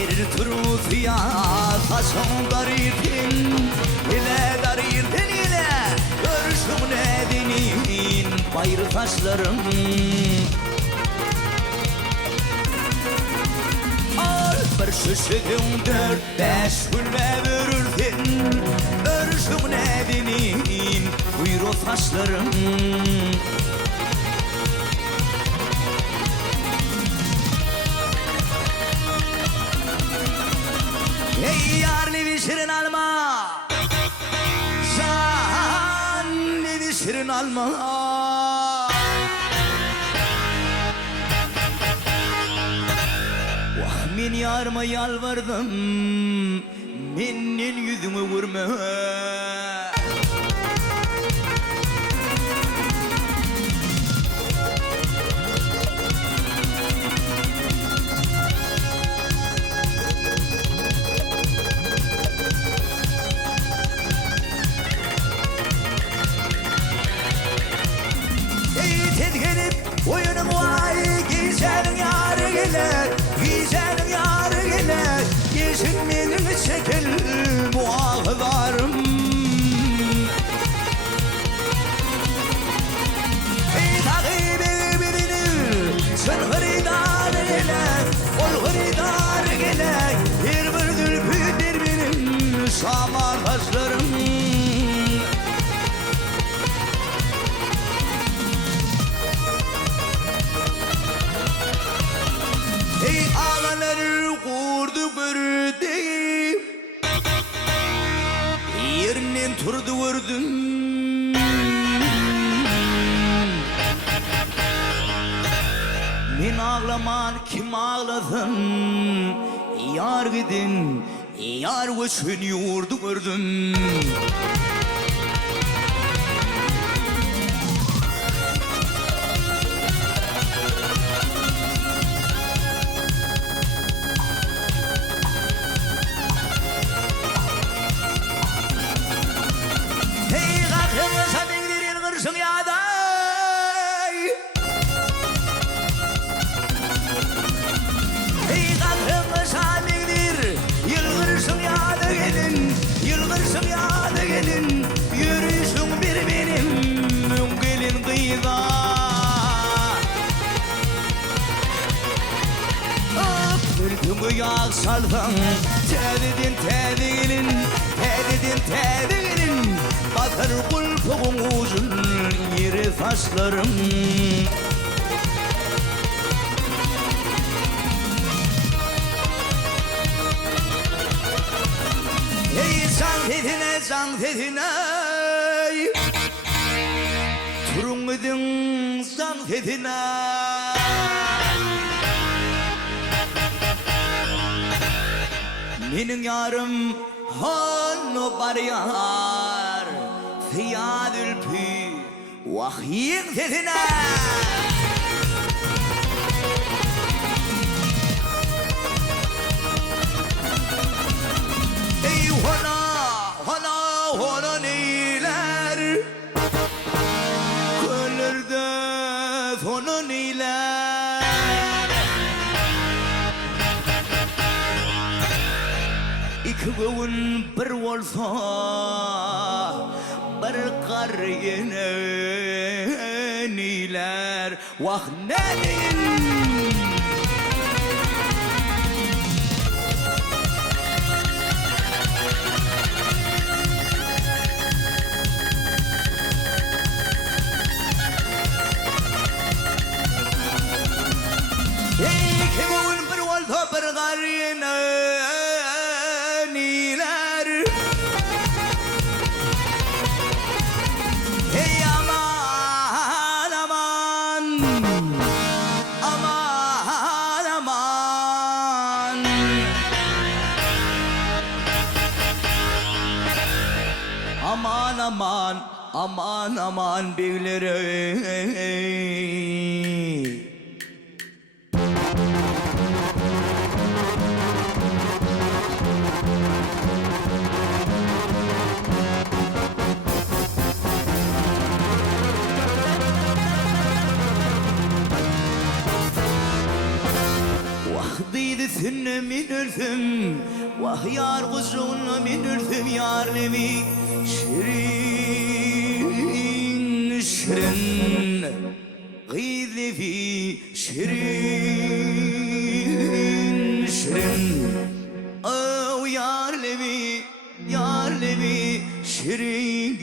her türlü ya saçın darıydın ile darıydın ile görüşüm nedinin bayır taşlarım bir şişedim 4-5 gülle vürürdün görüşüm nedinin buyur taşlarım Hey yar ne bir şirin alma Şahan ne bir şirin alma Vah min yarıma yalvardım Menin yüzümü vurma Oyunum vay giysenin yarı gelir Giysenin yarı gelir Yeşilmenin çekil bu ağlarım Ey takibi birini sen hıridar gelir Ol hıridar gelir Bir bülbül benim şamar taşlarım Ey ağalar kurdu gördü Yerinden turdu vurdun Men ağlaman kim ağladın Yar gidin Yar göçün yurdu gördün Kırsın ya day Ey kalkın samindir Yılgırsın ya da gelin Yılgırsın ya da gelin Yürüsün bir benim gelin kıyıda Kırkımı yağ saldan Tedidin tedilin Tedidin tedilin Bakır kulpuğun uzun yeri taşlarım Ey zangdetine zangdetine Turun edin zangdetine Benim yarım hanı var yar Fiyadül pü vahyin sesine Ey hana neyler Gönlerde sonu neyler İki gün bir olsa bir kar yeniler Vah ne deyin İki gün bir olsa bir kar yeniler Aman aman beylerim سنة من الفم وهيار غزون من الفم يار لبي شرين شرين غيظ في شرين شرين أو يار لبي شرين